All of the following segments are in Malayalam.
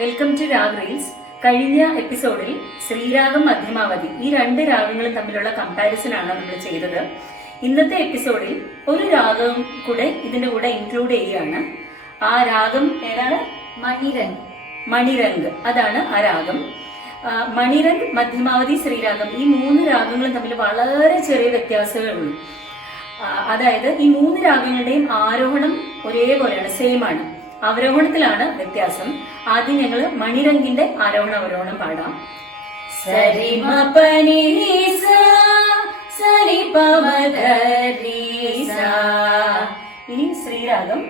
Welcome to Raag reels. കഴിഞ്ഞ എപ്പിസോഡിൽ ശ്രീരാഗം മധ്യമാവധി ഈ രണ്ട് രാഗങ്ങളും തമ്മിലുള്ള കമ്പാരിസൺ ആണ് നമ്മൾ ചെയ്തത്. ഇന്നത്തെ എപ്പിസോഡിൽ ഒരു രാഗം കൂടെ ഇതിന്റെ കൂടെ ഇൻക്ലൂഡ് ചെയ്യുകയാണ്. ആ രാഗം ഏതാണ്? മണിരംഗ്. അതാണ് ആ രാഗം. മണിരംഗ്, മധ്യമാവധി, ശ്രീരാഗം ഈ മൂന്ന് രാഗങ്ങളും തമ്മിൽ വളരെ ചെറിയ വ്യത്യാസമേ ഉള്ളൂ. അതായത് ഈ മൂന്ന് രാഗങ്ങളുടെയും ആരോഹണം ഒരേപോലെയാണ്, സെയിം ആണ്. അവരോഹണത്തിലാണ് വ്യത്യാസം. ആദ്യം ഞങ്ങൾ മണിരംഗിന്റെ ആരോഹണ അവരോഹണം പാടാം. ഇനി ശ്രീരാഗം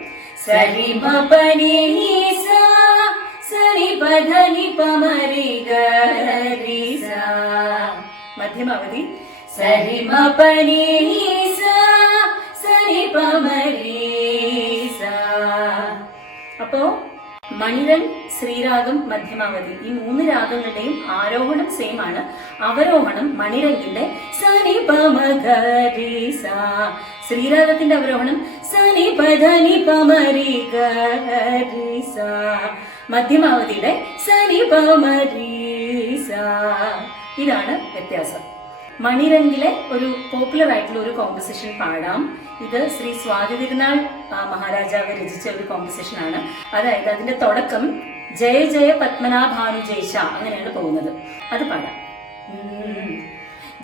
മധ്യമാവധി അപ്പോ മണിരംഗ്, ശ്രീരാഗം, മധ്യമാവധി ഈ മൂന്ന് രാഗങ്ങളുടെയും ആരോഹണം സെയിം ആണ്. അവരോഹണം മണിരംഗിന്റെ സനി പമഗരി സ, ശ്രീരാഗത്തിന്റെ അവരോഹണം സനി പധനി പമരി ഗരി സ, മധ്യമാവധിയുടെ സനി പമരി സ. ഇതാണ് വ്യത്യാസം. മണിരംഗിലെ ഒരു പോപ്പുലർ ആയിട്ടുള്ള ഒരു കോമ്പോസിഷൻ പാടാം. ഇത് ശ്രീ സ്വാതി തിരുനാൾ മഹാരാജാവ് രചിച്ച ഒരു കോമ്പോസിഷൻ ആണ്. അതായത് അതിന്റെ തുടക്കം ജയ ജയ പത്മനാഭാനുജേഷ അങ്ങനെയാണ് പോകുന്നത്. അത് പാടാം.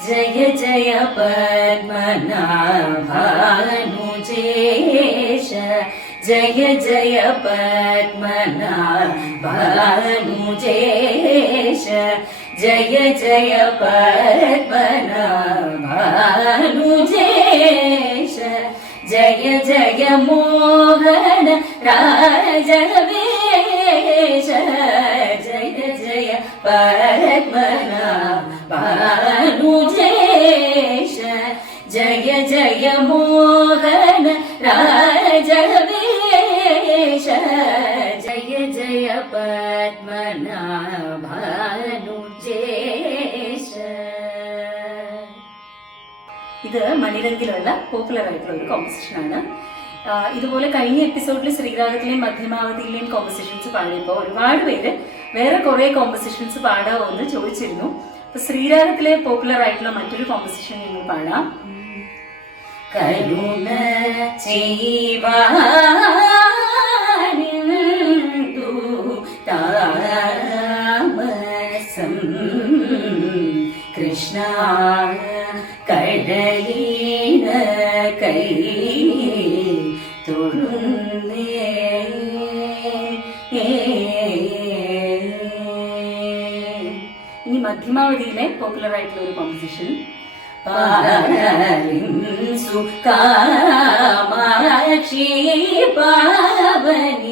ജയ ജയ പത്മനാഭാനുജേഷ, ജയ ജയ പത്മനാഭാനുജേഷ, ജയ ജയ പത്മനാഭാനുജേഷ, ജയ ജയ മോഹന രാജവേഷ, ജയ ജയ പത്മനാഭാനുജേഷ, ജയ ജയ മോഹന രാജവേഷ, ജയ ജയ പത്മനാഭാനുജേഷ. ഇത് മണിരംഗിലുള്ള പോപ്പുലർ ആയിട്ടുള്ള ഒരു കോമ്പോസിഷൻ ആണ്. ഇതുപോലെ കഴിഞ്ഞ എപ്പിസോഡിൽ ശ്രീരാഗത്തിലെയും മധ്യമാവധിയിലെയും കോമ്പോസിഷൻസ് പാടിയപ്പോൾ ഒരുപാട് പേര് വേറെ കുറെ കോമ്പോസിഷൻസ് പാടാമോ എന്ന് ചോദിച്ചിരുന്നു. അപ്പൊ ശ്രീരാഗത്തിലെ പോപ്പുലർ ആയിട്ടുള്ള മറ്റൊരു കോമ്പോസിഷൻ ഞങ്ങൾ പാടാം. കരുണ ചെയ്വാനിന്ദു താമസം കൃഷ്ണ കടലിന കൈ തൊഴുന്നേ. ഇനി മധ്യമാവധിയിലെ പോപ്പുലർ ആയിട്ടുള്ള ഒരു കോമ്പോസിഷൻ. കാമാക്ഷി പാവനി